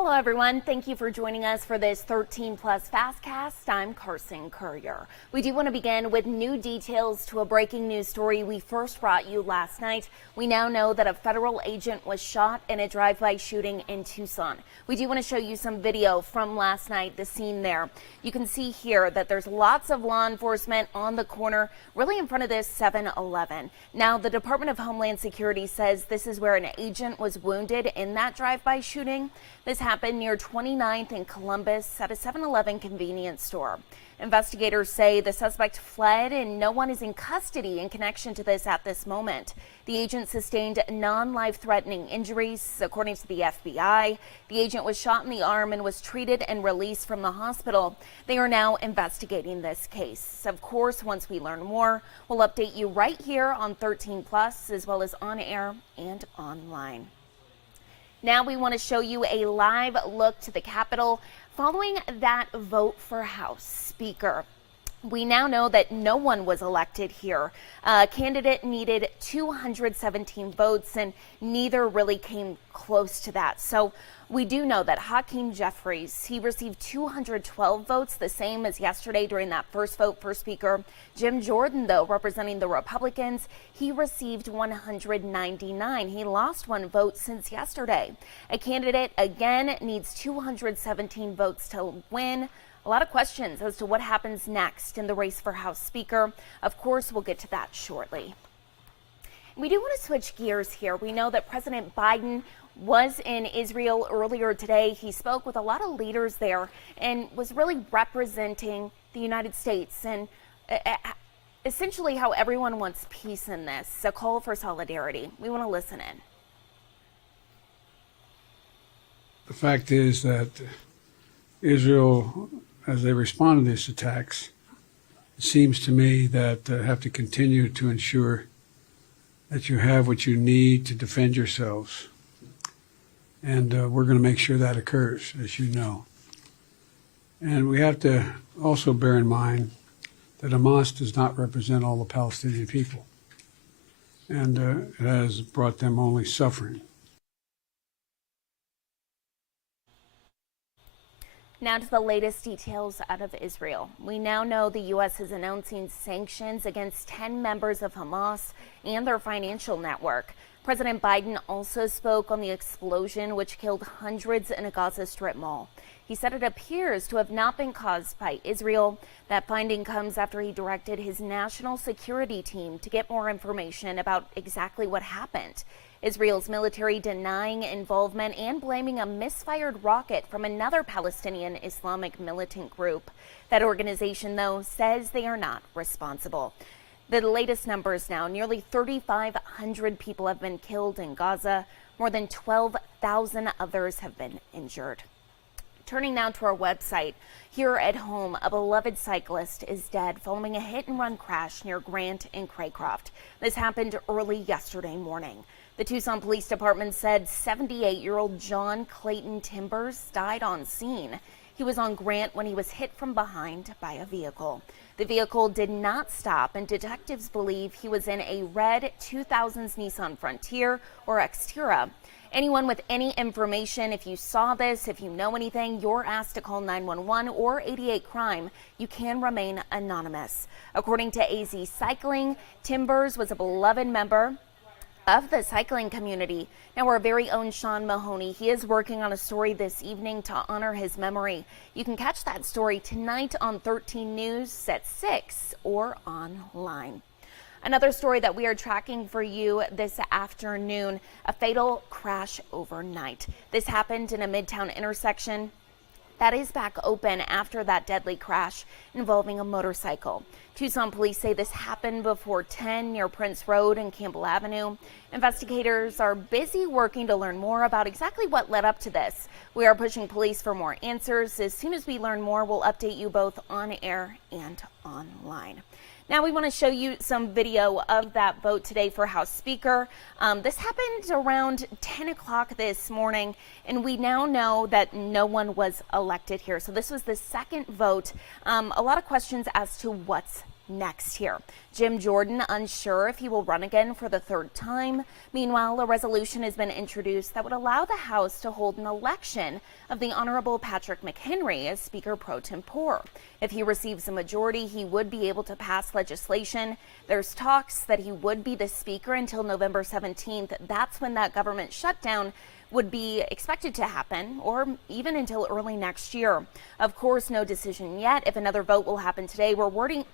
Hello, everyone. Thank you for joining us for this 13 Plus FastCast. I'm Carson Courier. We do want to begin with new details to a breaking news story we first brought you last night. We now know that a federal agent was shot in a drive-by shooting in Tucson. We do want to show you some video from last night, the scene there. You can see here that there's lots of law enforcement on the corner, really in front of this 7-Eleven. Now, the Department of Homeland Security says this is where an agent was wounded in that drive-by shooting. This happened near 29th and Columbus at a 7-Eleven convenience store. Investigators say the suspect fled and no one is in custody in connection to this at this moment. The agent sustained non-life-threatening injuries, according to the FBI. The agent was shot in the arm and was treated and released from the hospital. They are now investigating this case. Of course, once we learn more, we'll update you right here on 13 Plus, as well as on air and online. Now we want to show you a live look to the Capitol following that vote for House Speaker. We now know that no one was elected here. A candidate needed 217 votes, and neither really came close to that. So we do know that Hakeem Jeffries, he received 212 votes, the same as yesterday during that first vote for Speaker. Jim Jordan, though, representing the Republicans, he received 199. He lost one vote since yesterday. A candidate, again, needs 217 votes to win. A lot of questions as to what happens next in the race for House Speaker. Of course, we'll get to that shortly. We do want to switch gears here. We know that President Biden was in Israel earlier today. He spoke with a lot of leaders there and was really representing the United States and essentially how everyone wants peace in this, a call for solidarity. We want to listen in. The fact is that Israel, as they respond to these attacks, it seems to me that have to continue to ensure that you have what you need to defend yourselves. And we're going to make sure that occurs, as you know. And we have to also bear in mind that Hamas does not represent all the Palestinian people. And it has brought them only suffering. Now to the latest details out of Israel. We now know the U.S. is announcing sanctions against 10 members of Hamas and their financial network. President Biden also spoke on the explosion which killed hundreds in a Gaza Strip mall. He said it appears to have not been caused by Israel. That finding comes after he directed his national security team to get more information about exactly what happened. Israel's military denying involvement and blaming a misfired rocket from another Palestinian Islamic militant group. That organization, though, says they are not responsible. The latest numbers now, nearly 3,500 people have been killed in Gaza. More than 12,000 others have been injured. Turning now to our website. Here at home, a beloved cyclist is dead following a hit-and-run crash near Grant and Craycroft. This happened early yesterday morning. The Tucson Police Department said 78-year-old John Clayton Timbers died on scene. He was on Grant when he was hit from behind by a vehicle. The vehicle did not stop, and detectives believe he was in a red 2000s Nissan Frontier or Xterra. Anyone with any information, if you saw this, if you know anything, you're asked to call 911 or 88 Crime. You can remain anonymous. According to AZ Cycling, Timbers was a beloved member of the cycling community. Now our very own Sean Mahoney, he is working on a story this evening to honor his memory. You can catch that story tonight on 13 News at 6 or online. Another story that we are tracking for you this afternoon, a fatal crash overnight. This happened in a Midtown intersection that is back open after that deadly crash involving a motorcycle. Tucson police say this happened before 10 near Prince Road and Campbell Avenue. Investigators are busy working to learn more about exactly what led up to this. We are pushing police for more answers. As soon as we learn more, we'll update you both on air and online. Now we want to show you some video of that vote today for House Speaker. This happened around 10 o'clock this morning, and we now know that no one was elected here. So this was the second vote. A lot of questions as to what's next here. Jim Jordan unsure if he will run again for the third time. Meanwhile, a resolution has been introduced that would allow the House to hold an election of the Honorable Patrick McHenry as Speaker pro tempore. If he receives a majority, he would be able to pass legislation. There's talks that he would be the Speaker until November 17th. That's when that government shutdown would be expected to happen, or even until early next year. Of course, no decision yet. If another vote will happen today, we're waiting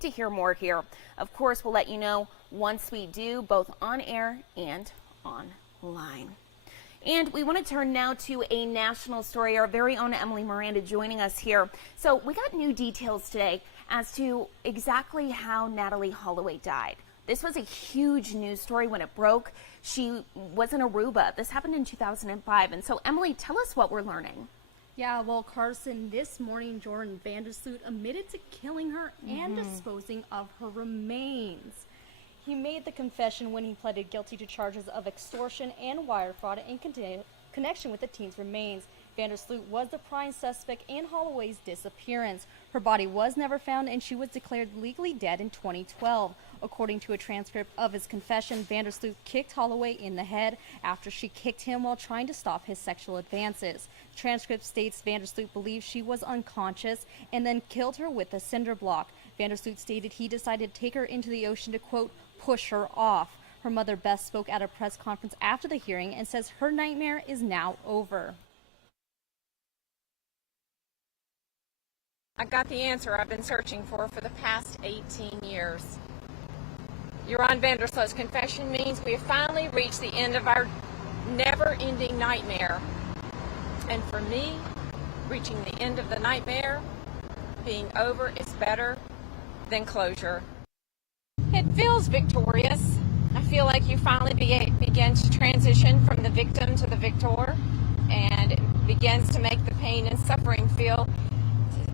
to hear more here. Of course, we'll let you know once we do, both on air and online. And we want to turn now to a national story. Our very own Emily Miranda joining us here. So we got new details today as to exactly how Natalie Holloway died. This was a huge news story when it broke. She was in Aruba. This happened in 2005. And so, Emily, tell us what we're learning. Yeah, well, Carson, this morning, Jordan Vandersloot admitted to killing her and disposing of her remains. He made the confession when he pleaded guilty to charges of extortion and wire fraud in connection with the teen's remains. Vandersloot was the prime suspect in Holloway's disappearance. Her body was never found, and she was declared legally dead in 2012. According to a transcript of his confession, Vandersloot kicked Holloway in the head after she kicked him while trying to stop his sexual advances. The transcript states Vandersloot believed she was unconscious and then killed her with a cinder block. Vandersloot stated he decided to take her into the ocean to, quote, push her off. Her mother, Beth, spoke at a press conference after the hearing and says her nightmare is now over. I got the answer I've been searching for the past 18 years. Joran Vandersloot's confession means we have finally reached the end of our never-ending nightmare. And for me, reaching the end of the nightmare, being over, is better than closure. It feels victorious. I feel like you finally begin to transition from the victim to the victor, and it begins to make the pain and suffering feel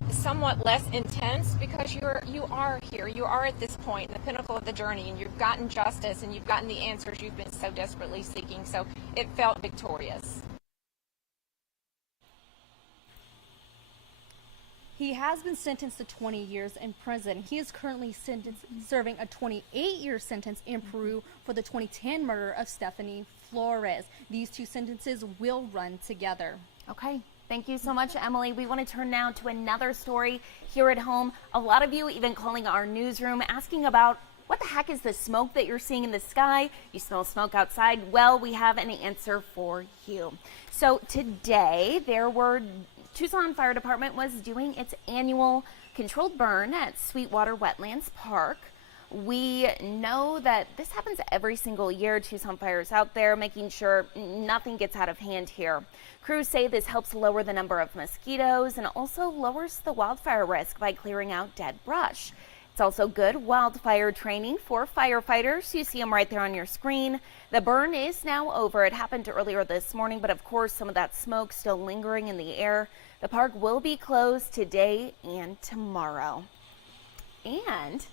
somewhat less intense because you are here. You are at this point in the pinnacle of the journey, and you've gotten justice and you've gotten the answers you've been so desperately seeking. So it felt victorious. He has been sentenced to 20 years in prison. He is currently serving a 28-year sentence in Peru for the 2010 murder of Stephanie Flores. These two sentences will run together. Okay. Thank you so much, Emily. We want to turn now to another story here at home. A lot of you even calling our newsroom asking about what the heck is the smoke that you're seeing in the sky? You smell smoke outside? Well, we have an answer for you. So today, Tucson Fire Department was doing its annual controlled burn at Sweetwater Wetlands Park. We know that this happens every single year. Tucson Fire is out there making sure nothing gets out of hand here. Crews say this helps lower the number of mosquitoes and also lowers the wildfire risk by clearing out dead brush. It's also good wildfire training for firefighters. You see them right there on your screen. The burn is now over. It happened earlier this morning, but of course some of that smoke still lingering in the air. The park will be closed today and tomorrow. And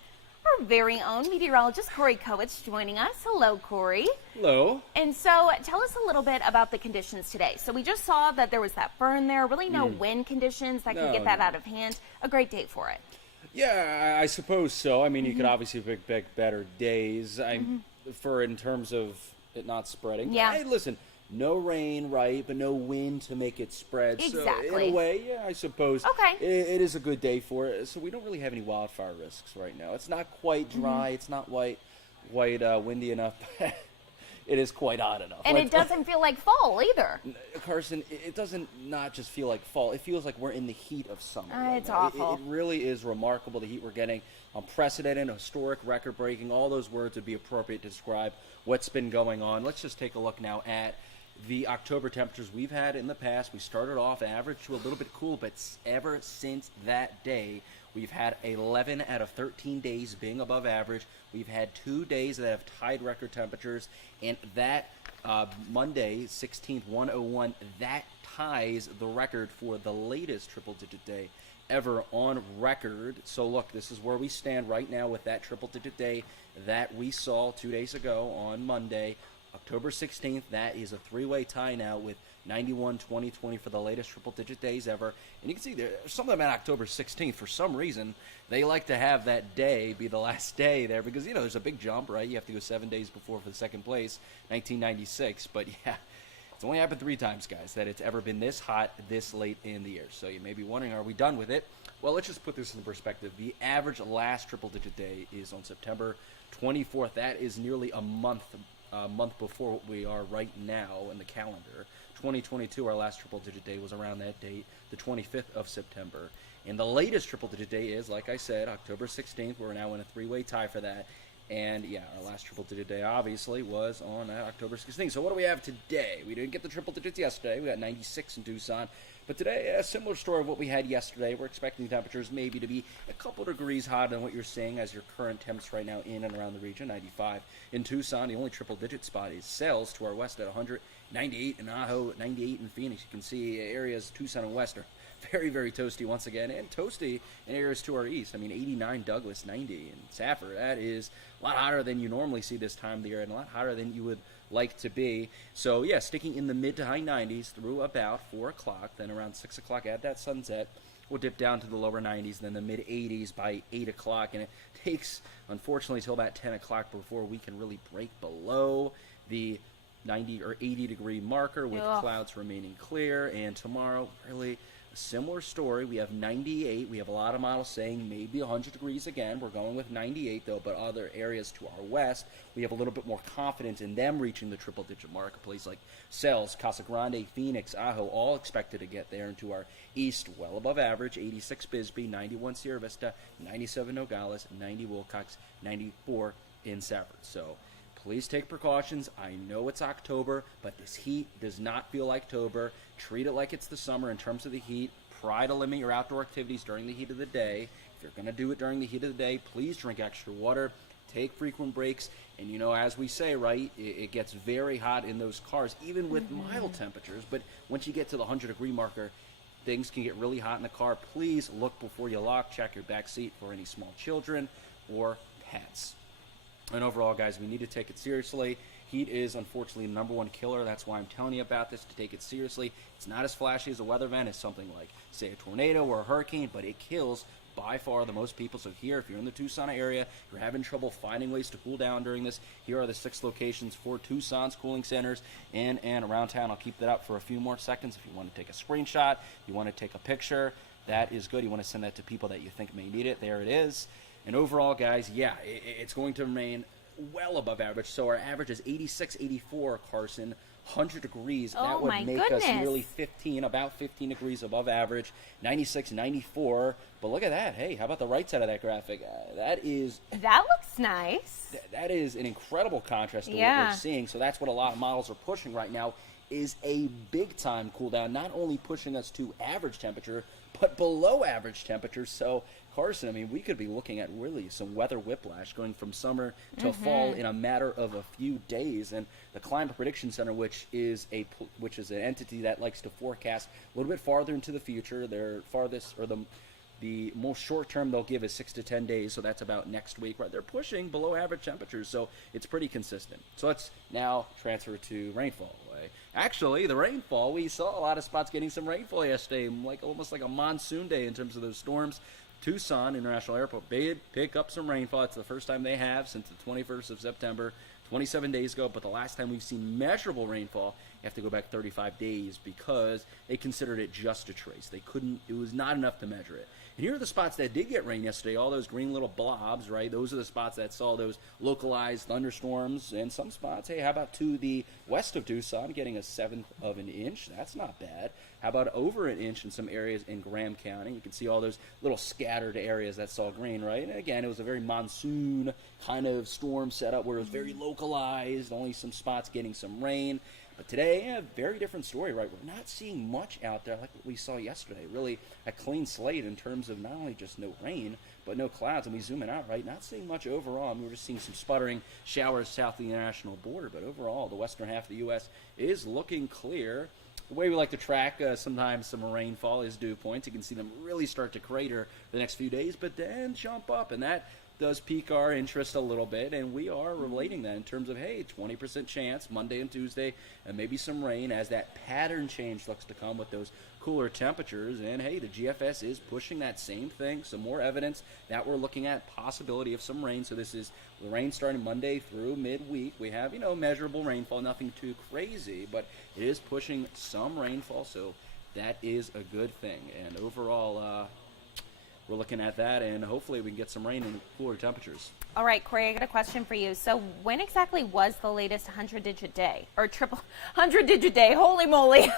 our very own meteorologist Corey Kowitz joining us. Hello, Corey. Hello. And so tell us a little bit about the conditions today. So we just saw that there was that burn there, really no wind conditions that can get that out of hand. A great day for it. Yeah, I suppose so. I mean, you could obviously pick better days in terms of it not spreading. Yeah. Hey, listen, no rain, right, but no wind to make it spread. Exactly. So in a way, yeah, I suppose Okay. it is a good day for it. So we don't really have any wildfire risks right now. It's not quite dry. It's not quite windy enough. It is quite hot enough. And it doesn't feel like fall either. Carson, it doesn't not just feel like fall. It feels like we're in the heat of summer. It's awful. It really is remarkable, the heat we're getting. Unprecedented, historic, record-breaking. All those words would be appropriate to describe what's been going on. Let's just take a look now at the October temperatures we've had in the past. We started off average to a little bit cool, but ever since that day, we've had 11 out of 13 days being above average. We've had 2 days that have tied record temperatures, and that Monday, 16th, 101, that ties the record for the latest triple-digit day ever on record. So look, this is where we stand right now with that triple-digit day that we saw 2 days ago on Monday, October 16th. That is a three-way tie now with 91, 20, 20 for the latest triple-digit days ever. And you can see there's some of them at October 16th. For some reason, they like to have that day be the last day there because, there's a big jump, right? You have to go 7 days before for the second place, 1996. But, yeah, it's only happened 3 times, guys, that it's ever been this hot this late in the year. So you may be wondering, are we done with it? Well, let's just put this in perspective. The average last triple-digit day is on September 24th. That is nearly a month before what we are right now in the calendar. 2022, our last triple-digit day was around that date, the 25th of September. And the latest triple-digit day is, like I said, October 16th. We're now in a 3-way tie for that. And, yeah, our last triple-digit day, obviously, was on October 16th. So what do we have today? We didn't get the triple digits yesterday. We got 96 in Tucson. But today, a similar story of what we had yesterday. We're expecting temperatures maybe to be a couple degrees hotter than what you're seeing as your current temps right now in and around the region. 95 in Tucson. The only triple-digit spot is Sells to our west at 100. 98 in Ajo, 98 in Phoenix. You can see areas Tucson and west are very, very toasty once again, and toasty in areas to our east. 89 Douglas, 90 in Safford. That is a lot hotter than you normally see this time of the year and a lot hotter than you would like to be. So, yeah, sticking in the mid to high 90s through about 4 o'clock. Then around 6 o'clock at that sunset, we'll dip down to the lower 90s, then the mid 80s by 8 o'clock. And it takes, unfortunately, till about 10 o'clock before we can really break below the 90 or 80 degree marker with clouds remaining clear. And tomorrow, really a similar story. We have 98. We have a lot of models saying maybe 100 degrees again. We're going with 98 though, but other areas to our west, we have a little bit more confidence in them reaching the triple digit mark. A place like Sells, Casa Grande, Phoenix, Ajo, all expected to get there. And to our east, well above average, 86 Bisbee, 91 Sierra Vista, 97 Nogales, 90 Wilcox, 94 in Safford. So please take precautions. I know it's October, but this heat does not feel like October. Treat it like it's the summer in terms of the heat. Try to limit your outdoor activities during the heat of the day. If you're going to do it during the heat of the day, please drink extra water. Take frequent breaks. And, as we say, right, it gets very hot in those cars, even with mild temperatures. But once you get to the 100-degree marker, things can get really hot in the car. Please look before you lock. Check your back seat for any small children or pets. And overall, guys, we need to take it seriously. Heat is, unfortunately, the number one killer. That's why I'm telling you about this, to take it seriously. It's not as flashy as a weather event as something like, say, a tornado or a hurricane, but it kills by far the most people. So here, if you're in the Tucson area, you're having trouble finding ways to cool down during this, here are the 6 locations for Tucson's cooling centers in and around town. I'll keep that up for a few more seconds. If you want to take a screenshot, you want to take a picture, that is good. You want to send that to people that you think may need it. There it is. And overall, guys, yeah, it's going to remain well above average. So our average is 86, 84, Carson, 100 degrees. That would make us nearly 15, about 15 degrees above average, 96, 94. But look at that. Hey, how about the right side of that graphic? That looks nice. That is an incredible contrast to what we're seeing. So that's what a lot of models are pushing right now, is a big-time cool down, not only pushing us to average temperature, but below average temperature. So, Carson, we could be looking at really some weather whiplash going from summer to fall in a matter of a few days. And the Climate Prediction Center, which is an entity that likes to forecast a little bit farther into the future, their farthest, or the most short term they'll give is 6 to 10 days, so that's about next week, right? They're pushing below average temperatures, so it's pretty consistent. So let's now transfer to rainfall. Actually, the rainfall, we saw a lot of spots getting some rainfall yesterday, almost like a monsoon day in terms of those storms. Tucson International Airport did pick up some rainfall. It's the first time they have since the 21st of September, 27 days ago, but the last time we've seen measurable rainfall, you have to go back 35 days because they considered it just a trace. It was not enough to measure it. And here are the spots that did get rain yesterday, all those green little blobs, right? Those are the spots that saw those localized thunderstorms. And some spots, hey, how about to the west of Tucson getting a 1/7 of an inch? That's not bad. How about over an inch in some areas in Graham County? You can see all those little scattered areas that saw green, right? And again, it was a very monsoon kind of storm setup where it was very localized, only some spots getting some rain. But today, a very different story, right? We're not seeing much out there like what we saw yesterday. Really a clean slate in terms of not only just no rain, but no clouds. And we zoom it out, right? Not seeing much overall. We're just seeing some sputtering showers south of the international border. But overall, the western half of the U.S. is looking clear. The way we like to track sometimes some rainfall is dew points. You can see them really start to crater the next few days, but then jump up. And that does pique our interest a little bit, and we are relating that in terms of, hey, 20% chance Monday and Tuesday, and maybe some rain as that pattern change looks to come with those cooler temperatures. And hey, the GFS is pushing that same thing, some more evidence that we're looking at possibility of some rain. So this is the rain starting Monday through midweek. We have, measurable rainfall, nothing too crazy, but it is pushing some rainfall, so that is a good thing. And overall, we're looking at that, and hopefully we can get some rain and cooler temperatures. All right, Corey, I got a question for you. So when exactly was the latest 100-digit day? Or triple 100-digit day? Holy moly.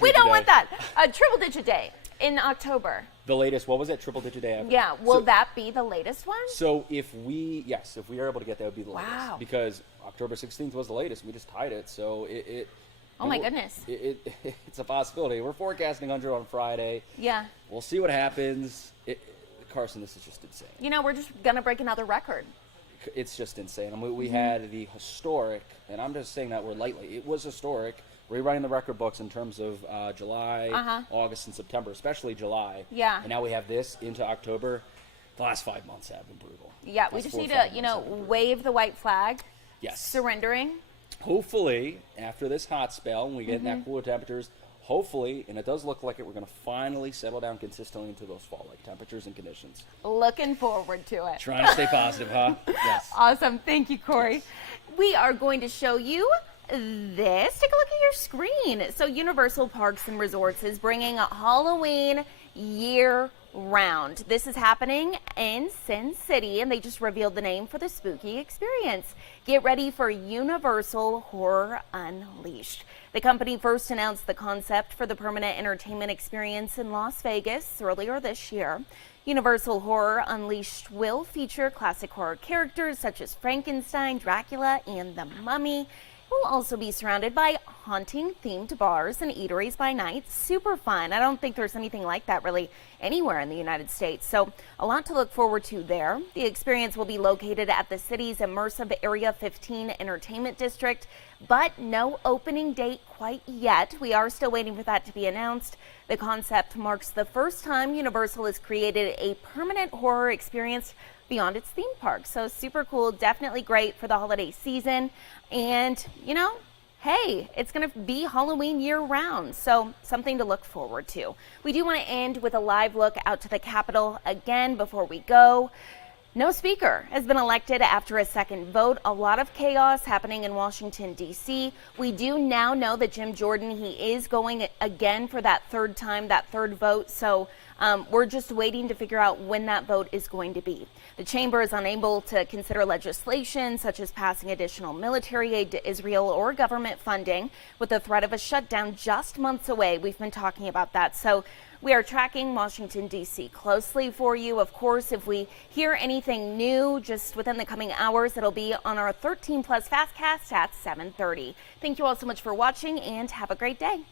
We don't want that. A triple-digit day in October. The latest, what was it? Triple-digit day? Yeah, will that be the latest one? So if we are able to get that, it would be the latest. Wow. Because October 16th was the latest. We just tied it, so Oh my goodness. It's a possibility. We're forecasting 100 on Friday. Yeah. We'll see what happens. Carson, this is just insane. We're just going to break another record. It's just insane. I mean, we had the historic, and I'm just saying that word lightly. It was historic, rewriting the record books in terms of July, August, and September, especially July. Yeah. And now we have this into October. The last 5 months have been brutal. Yeah, we just need to, wave the white flag. Yes. Surrendering. Hopefully, after this hot spell, when we get in that cooler temperatures, hopefully, and it does look like it, we're going to finally settle down consistently into those fall-like temperatures and conditions. Looking forward to it. Trying to stay positive, huh? Yes. Awesome. Thank you, Corey. Yes. We are going to show you this. Take a look at your screen. So Universal Parks and Resorts is bringing Halloween year-round. This is happening in Sin City, and they just revealed the name for the spooky experience. Get ready for Universal Horror Unleashed. The company first announced the concept for the permanent entertainment experience in Las Vegas earlier this year. Universal Horror Unleashed will feature classic horror characters such as Frankenstein, Dracula, and the Mummy. It will also be surrounded by haunting-themed bars and eateries by night. Super fun. I don't think there's anything like that really anywhere in the United States. So a lot to look forward to there. The experience will be located at the city's immersive Area 15 Entertainment District, but no opening date quite yet. We are still waiting for that to be announced. The concept marks the first time Universal has created a permanent horror experience beyond its theme park. So super cool, definitely great for the holiday season. And, hey, it's going to be Halloween year-round, so something to look forward to. We do want to end with a live look out to the Capitol again before we go. No speaker has been elected after a second vote. A lot of chaos happening in Washington, D.C. We do now know that Jim Jordan, he is going again for that third time, that third vote. So we're just waiting to figure out when that vote is going to be. The chamber is unable to consider legislation such as passing additional military aid to Israel or government funding with the threat of a shutdown just months away. We've been talking about that. So we are tracking Washington, D.C. closely for you. Of course, if we hear anything new just within the coming hours, it'll be on our 13 Plus FastCast at 7:30. Thank you all so much for watching and have a great day.